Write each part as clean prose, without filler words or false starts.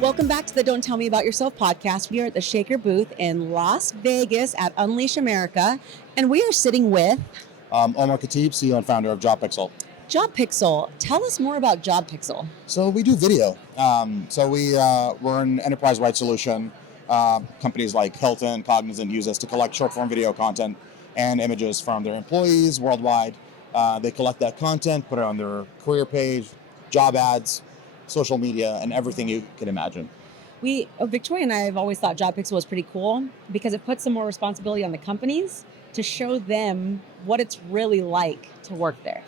Welcome back to the Don't Tell Me About Yourself podcast. We are at the Shaker booth in Las Vegas at Unleash America, and we are sitting with Omar Khateeb, CEO and founder of JobPixel. JobPixel. Tell us more about JobPixel. So we do video. We're an enterprise-wide solution. Companies like Hilton, Cognizant use us to collect short-form video content and images from their employees worldwide. They collect that content, put it on their career page, job ads, social media, and everything you can imagine. Victoria and I have always thought JobPixel was pretty cool because it puts some more responsibility on the companies to show them what it's really like to work there.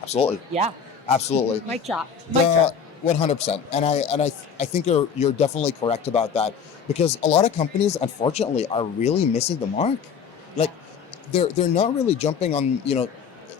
Absolutely. Yeah. Absolutely. Mic drop. 100%. And I think you're definitely correct about that, because a lot of companies, unfortunately, are really missing the mark. Like they're not really jumping on,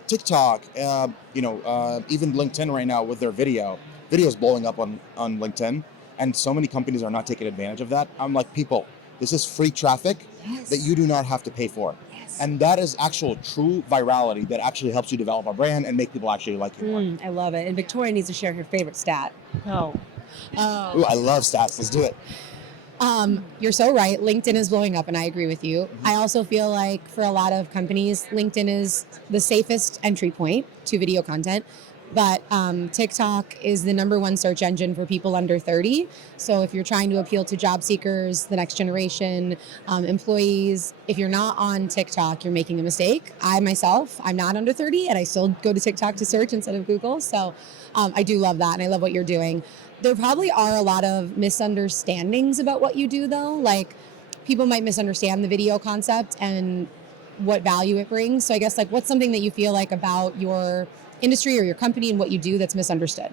TikTok, even LinkedIn right now with their video. Video is blowing up on LinkedIn, and so many companies are not taking advantage of that. I'm like, people, this is free traffic that you do not have to pay for. Yes. And that is actual true virality that actually helps you develop a brand and make people actually like you more. I love it. And Victoria needs to share her favorite stat. Ooh, I love stats. Let's do it. You're so right. LinkedIn is blowing up, and I agree with you. I also feel like for a lot of companies, LinkedIn is the safest entry point to video content. But TikTok is the #1 search engine for people under 30. So if you're trying to appeal to job seekers, the next generation, employees, if you're not on TikTok, you're making a mistake. I'm not under 30, and I still go to TikTok to search instead of Google. So I do love that, and I love what you're doing. There probably are a lot of misunderstandings about what you do, though. Like, people might misunderstand the video concept and what value it brings. So I guess, what's something that you feel like about your industry or your company and what you do that's misunderstood?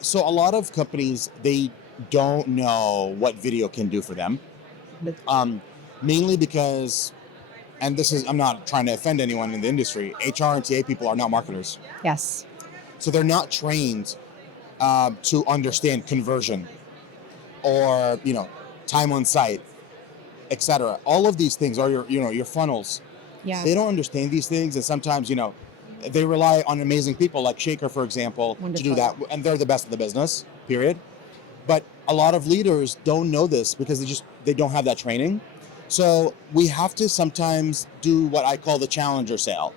So a lot of companies, they don't know what video can do for them. Mainly because, and I'm not trying to offend anyone in the industry, HR and TA people are not marketers. Yes. So they're not trained to understand conversion or, time on site, etc. All of these things are your funnels. Yeah. They don't understand these things, and sometimes, they rely on amazing people like Shaker, for example, to do that, and they're the best of the business, period. But a lot of leaders don't know this because they don't have that training. So we have to sometimes do what I call the challenger sale.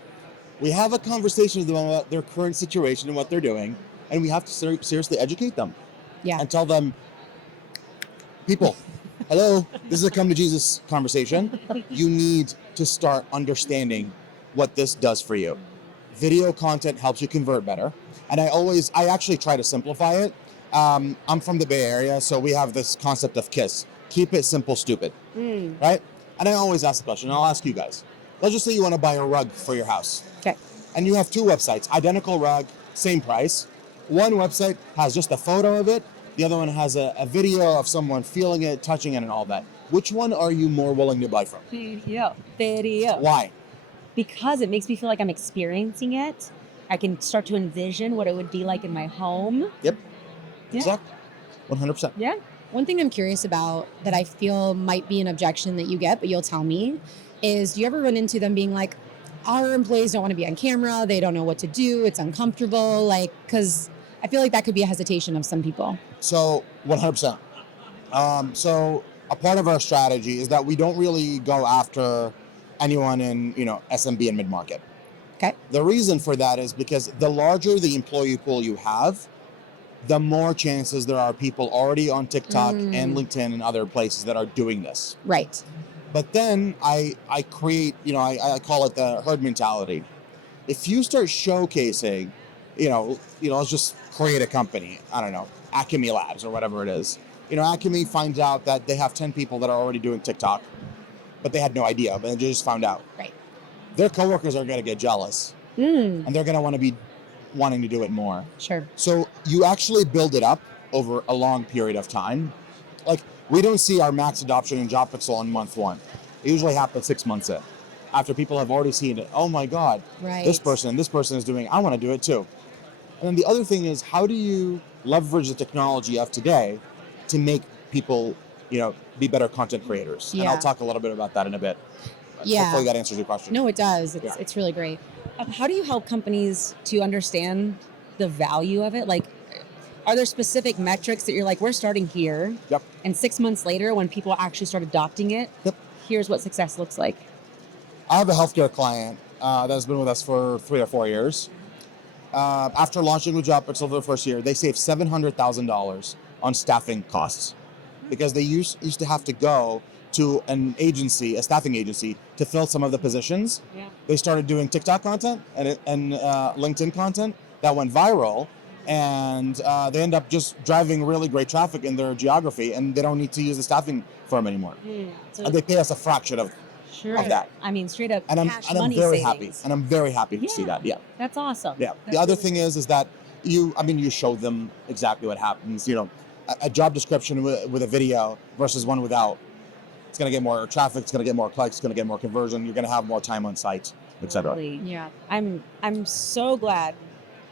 We have a conversation with them about their current situation and what they're doing, and we have to seriously educate them. Yeah. And tell them, people, hello, this is a come to Jesus conversation. You need to start understanding what this does for you. Video content helps you convert better. And I actually try to simplify it. I'm from the Bay Area, so we have this concept of KISS. Keep it simple, stupid. Right? And I always ask the question, and I'll ask you guys. Let's just say you want to buy a rug for your house. Okay. And you have 2 websites, identical rug, same price. One website has just a photo of it. The other one has a video of someone feeling it, touching it, and all that. Which one are you more willing to buy from? Video. Why? Because it makes me feel like I'm experiencing it. I can start to envision what it would be like in my home. Yep. Yeah. Exactly. 100%. Yeah. One thing I'm curious about that I feel might be an objection that you get, but you'll tell me, is do you ever run into them being like, our employees don't want to be on camera, they don't know what to do, it's uncomfortable, because I feel like that could be a hesitation of some people. So 100%. So a part of our strategy is that we don't really go after anyone in SMB and mid-market. Okay. The reason for that is because the larger the employee pool you have, the more chances there are people already on TikTok and LinkedIn and other places that are doing this. Right. But then I create, I call it the herd mentality. If you start showcasing, let's just create a company, I don't know, Acme Labs or whatever it is. Acme finds out that they have 10 people that are already doing TikTok, but they had no idea, but they just found out. Right. Their coworkers are going to get jealous, and they're going to want to be wanting to do it more. Sure. So you actually build it up over a long period of time. Like, we don't see our max adoption in JobPixel on month 1. It usually happens 6 months in, after people have already seen it. Oh my God, right. This person is doing, I want to do it too. And then the other thing is, how do you leverage the technology of today to make people, be better content creators? Yeah. And I'll talk a little bit about that in a bit. Yeah. Hopefully that answers your question. No, it does. It's really great. How do you help companies to understand the value of it? Like, Are there specific metrics that you're like, we're starting here, Yep. and 6 months later, when people actually start adopting it, Yep. here's what success looks like? I have a healthcare client that has been with us for 3 or 4 years. After launching with JobPixel for the first year, they saved $700,000 on staffing costs because they used to have to go to an agency, a staffing agency, to fill some of the positions. Yeah. They started doing TikTok content and LinkedIn content that went viral, and they end up just driving really great traffic in their geography, and they don't need to use the staffing firm anymore. So, And they pay us a fraction of that. I mean, straight up And I'm cash and I'm money very savings. happy. And I'm very happy to see that. Yeah. That's awesome. Yeah. That's The other really thing cool. is that you show them exactly what happens. You know, a job description with a video versus one without. It's going to get more traffic. It's going to get more clicks. It's going to get more conversion. You're going to have more time on site, etc. Really. Yeah. I'm so glad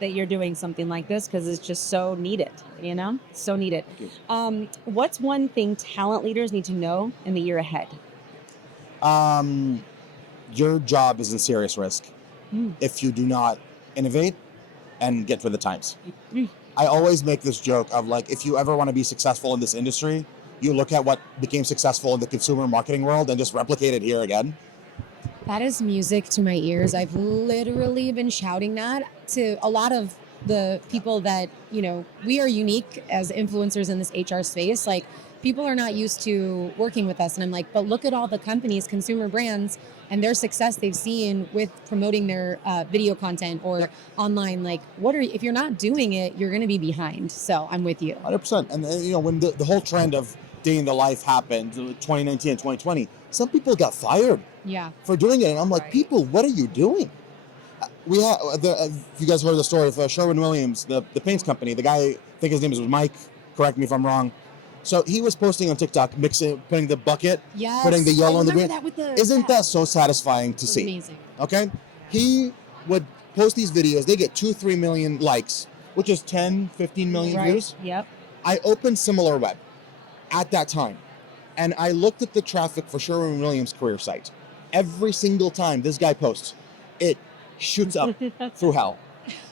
that you're doing something like this because it's just so needed, so needed. Thank What's one thing talent leaders need to know in the year ahead? Your job is in serious risk Mm. if you do not innovate and get with the times. Mm. I always make this joke of like, if you ever want to be successful in this industry, you look at what became successful in the consumer marketing world and just replicate it here again. That is music to my ears. I've literally been shouting that to a lot of the people that, we are unique as influencers in this HR space. Like, people are not used to working with us. And I'm like, but look at all the companies, consumer brands, and their success they've seen with promoting their video content or online. Like, if you're not doing it, you're going to be behind. So I'm with you. 100%. And when the whole trend of day in the life happened, 2019 and 2020, some people got fired Yeah. for doing it. And I'm like, Right. people, what are you doing? We have, if you guys heard the story of Sherwin-Williams, the paints company, the guy, I think his name is Mike, correct me if I'm wrong. So he was posting on TikTok, putting the bucket, Yes. putting the yellow and the green. That with the, Isn't that so satisfying to see? amazing? Okay? He would post these videos. They get 2-3 million likes, which is 10-15 million Right. views. Yep. I opened SimilarWeb at that time, and I looked at the traffic for Sherwin-Williams' career site. Every single time this guy posts, it shoots up through hell.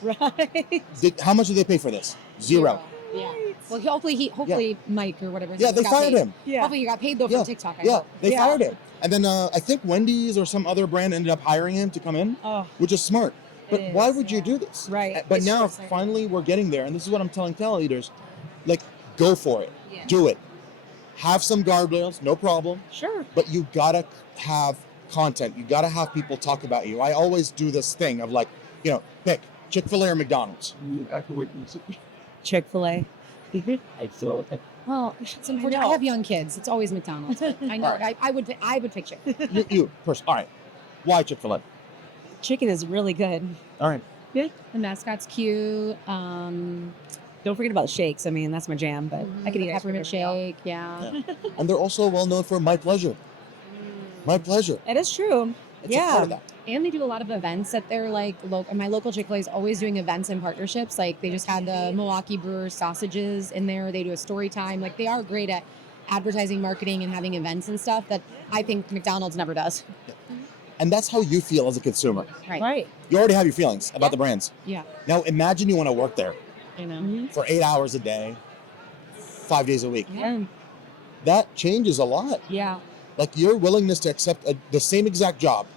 Right. How much did they pay for this? Zero. Yeah. Well, hopefully Mike or whatever. his Yeah, name they got fired paid. him. Yeah. Hopefully you got paid though Yeah. from TikTok. I Yeah, hope. they Yeah. fired him. And then I think Wendy's or some other brand ended up hiring him to come in, Oh, which is smart. But It why is, would you yeah. do this? Right. But It's now short-sighted. finally we're getting there, and this is what I'm telling talent leaders: like, go for it, Yeah. do it. Have some guardrails, no problem. sure. But you gotta have content. You gotta have people talk about you. I always do this thing of like, pick Chick-fil-A or McDonald's. Chick-fil-A. Well, it's unfortunate. I have young kids. It's always McDonald's. But I know. All right. I would pick chicken. you person. All right. Why Chick-fil-A? Chicken is really good. All right. The mascot's cute. Don't forget about the shakes. I mean, that's my jam, but I could eat ice cream peppermint every meal. shake. Yeah. And they're also well known for my pleasure. My pleasure. It is true. It's a part of that. And they do a lot of events that they're like local. My local Chick-fil-A is always doing events and partnerships. Like they just had the Milwaukee Brewers sausages in there. They do a story time. Like they are great at advertising, marketing, and having events and stuff that I think McDonald's never does. And that's how you feel as a consumer. Right. You already have your feelings about the brands. Yeah. Now imagine you want to work there You know. Mhm. for 8 hours a day, 5 days a week. Yeah. That changes a lot. Yeah. Like your willingness to accept the same exact job,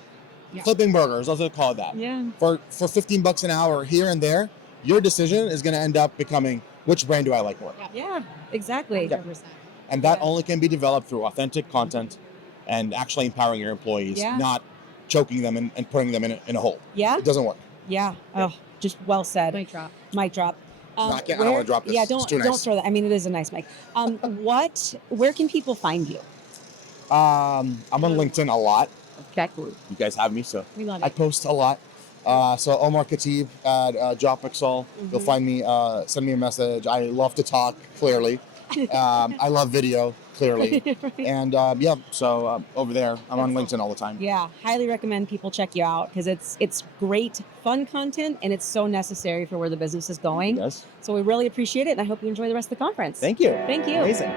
Yeah. flipping burgers, let's call it that, Yeah. for $15 an hour here and there, your decision is going to end up becoming, which brand do I like more? Yeah. Exactly. 100%. And that Yeah. only can be developed through authentic content and actually empowering your employees, Yeah. not choking them and putting them in a hole. Yeah. It doesn't work. Yeah. Oh, just well said. Mic drop. Mic drop. No, I can't- I don't wanna drop this. Yeah, It's don't too nice. don't throw that. I mean, it is a nice mic. Where can people find you? I'm on LinkedIn a lot. Okay. You guys have me, so We love I it. post a lot. So Omar Khateeb at JobPixel. You'll find me, send me a message. I love to talk, clearly. I love video, clearly. And so over there, I'm on LinkedIn all the time. Yeah, highly recommend people check you out because it's great, fun content, and it's so necessary for where the business is going. Yes. So we really appreciate it, and I hope you enjoy the rest of the conference. Thank you. Thank you. Amazing.